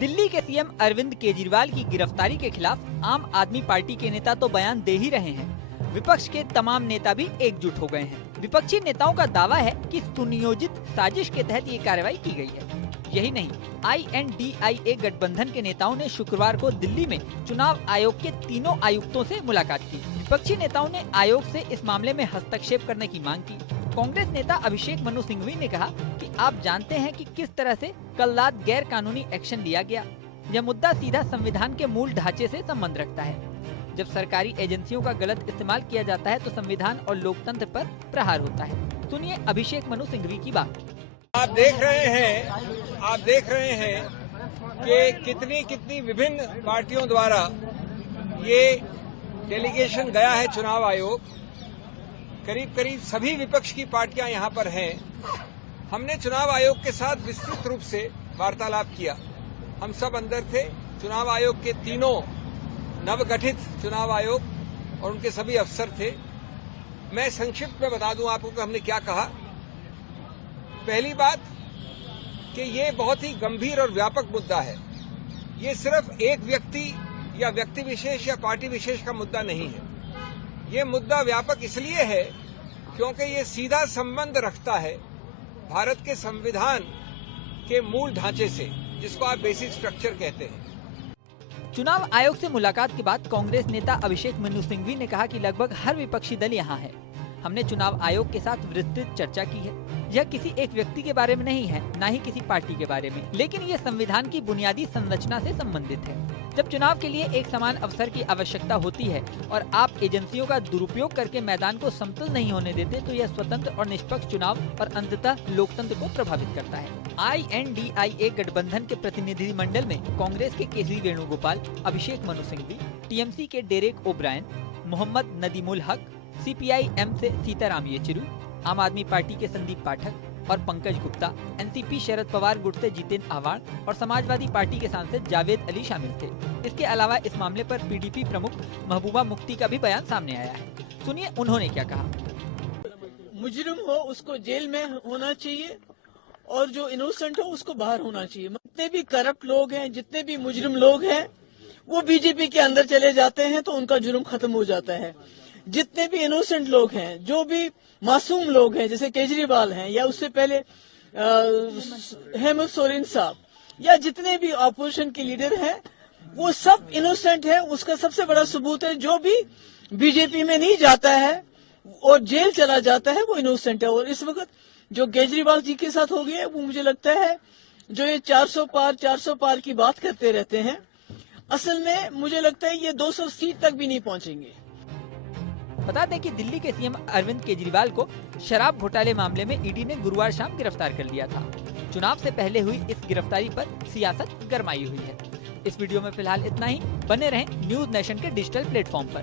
दिल्ली के सीएम अरविंद केजरीवाल की गिरफ्तारी के खिलाफ आम आदमी पार्टी के नेता तो बयान दे ही रहे हैं। विपक्ष के तमाम नेता भी एकजुट हो गए हैं। विपक्षी नेताओं का दावा है कि सुनियोजित साजिश के तहत ये कार्रवाई की गई है। यही नहीं, INDIA गठबंधन के नेताओं ने शुक्रवार को दिल्ली में चुनाव आयोग के तीनों आयुक्तों से मुलाकात की। विपक्षी नेताओं ने आयोग से इस मामले में हस्तक्षेप करने की मांग की। कांग्रेस नेता अभिषेक मनु सिंघवी ने कहा कि आप जानते हैं कि किस तरह से कल रात गैर कानूनी एक्शन लिया गया। यह मुद्दा सीधा संविधान के मूल ढांचे से संबंध रखता है। जब सरकारी एजेंसियों का गलत इस्तेमाल किया जाता है तो संविधान और लोकतंत्र पर प्रहार होता है। सुनिए अभिषेक मनु सिंघवी की बात। आप देख रहे हैं कि कितनी विभिन्न पार्टियों द्वारा ये डेलीगेशन गया है चुनाव आयोग। करीब सभी विपक्ष की पार्टियां यहां पर हैं। हमने चुनाव आयोग के साथ विस्तृत रूप से वार्तालाप किया। हम सब अंदर थे। चुनाव आयोग के तीनों नवगठित चुनाव आयोग और उनके सभी अफसर थे। मैं संक्षिप्त में बता दूं आपको कि हमने क्या कहा। पहली बात कि ये बहुत ही गंभीर और व्यापक मुद्दा है। ये सिर्फ एक व्यक्ति या व्यक्ति विशेष या पार्टी विशेष का मुद्दा नहीं है। ये मुद्दा व्यापक इसलिए है क्योंकि ये सीधा संबंध रखता है भारत के संविधान के मूल ढांचे से, जिसको आप बेसिक स्ट्रक्चर कहते हैं। चुनाव आयोग से मुलाकात के बाद कांग्रेस नेता अभिषेक मनु सिंघवी ने कहा कि लगभग हर विपक्षी दल यहाँ है। हमने चुनाव आयोग के साथ विस्तृत चर्चा की है। यह किसी एक व्यक्ति के बारे में नहीं है, न ही किसी पार्टी के बारे में, लेकिन ये संविधान की बुनियादी संरचना से संबंधित है। जब चुनाव के लिए एक समान अवसर की आवश्यकता होती है और आप एजेंसियों का दुरुपयोग करके मैदान को समतल नहीं होने देते तो यह स्वतंत्र और निष्पक्ष चुनाव और अंततः लोकतंत्र को प्रभावित करता है। INDIA गठबंधन के प्रतिनिधिमंडल में कांग्रेस के केसी वेणुगोपाल, अभिषेक मनु सिंघवी, TMC के डेरेक ओब्रायन, मोहम्मद नदीमुल हक, CPI-M से सीताराम येचुरी, आम आदमी पार्टी के संदीप पाठक और पंकज गुप्ता, NCP शरद पवार गुट से जितेंद्र आव्हाड और समाजवादी पार्टी के सांसद जावेद अली शामिल थे। इसके अलावा इस मामले पर PDP प्रमुख महबूबा मुफ्ती का भी बयान सामने आया है। सुनिए उन्होंने क्या कहा। मुजरिम हो उसको जेल में होना चाहिए और जो इनोसेंट हो उसको बाहर होना चाहिए। जितने भी करप्ट लोग हैं, जितने भी मुजरिम लोग हैं, वो बीजेपी के अंदर चले जाते हैं तो उनका जुर्म खत्म हो जाता है। जितने भी इनोसेंट लोग हैं, जो भी मासूम लोग हैं, जैसे केजरीवाल हैं या उससे पहले हेमंत सोरेन साहब या जितने भी ऑपोजिशन के लीडर हैं, वो सब इनोसेंट है। उसका सबसे बड़ा सबूत है जो भी बीजेपी में नहीं जाता है और जेल चला जाता है वो इनोसेंट है। और इस वक्त जो केजरीवाल जी के साथ हो गया वो मुझे लगता है जो ये 400 पार की बात करते रहते हैं, असल में मुझे लगता है ये 200 सीट तक भी नहीं पहुंचेंगे। बता दें कि दिल्ली के सीएम अरविंद केजरीवाल को शराब घोटाले मामले में ईडी ने गुरुवार शाम गिरफ्तार कर लिया था। चुनाव से पहले हुई इस गिरफ्तारी पर सियासत गरमाई हुई है। इस वीडियो में फिलहाल इतना ही। बने रहें न्यूज नेशन के डिजिटल प्लेटफॉर्म पर।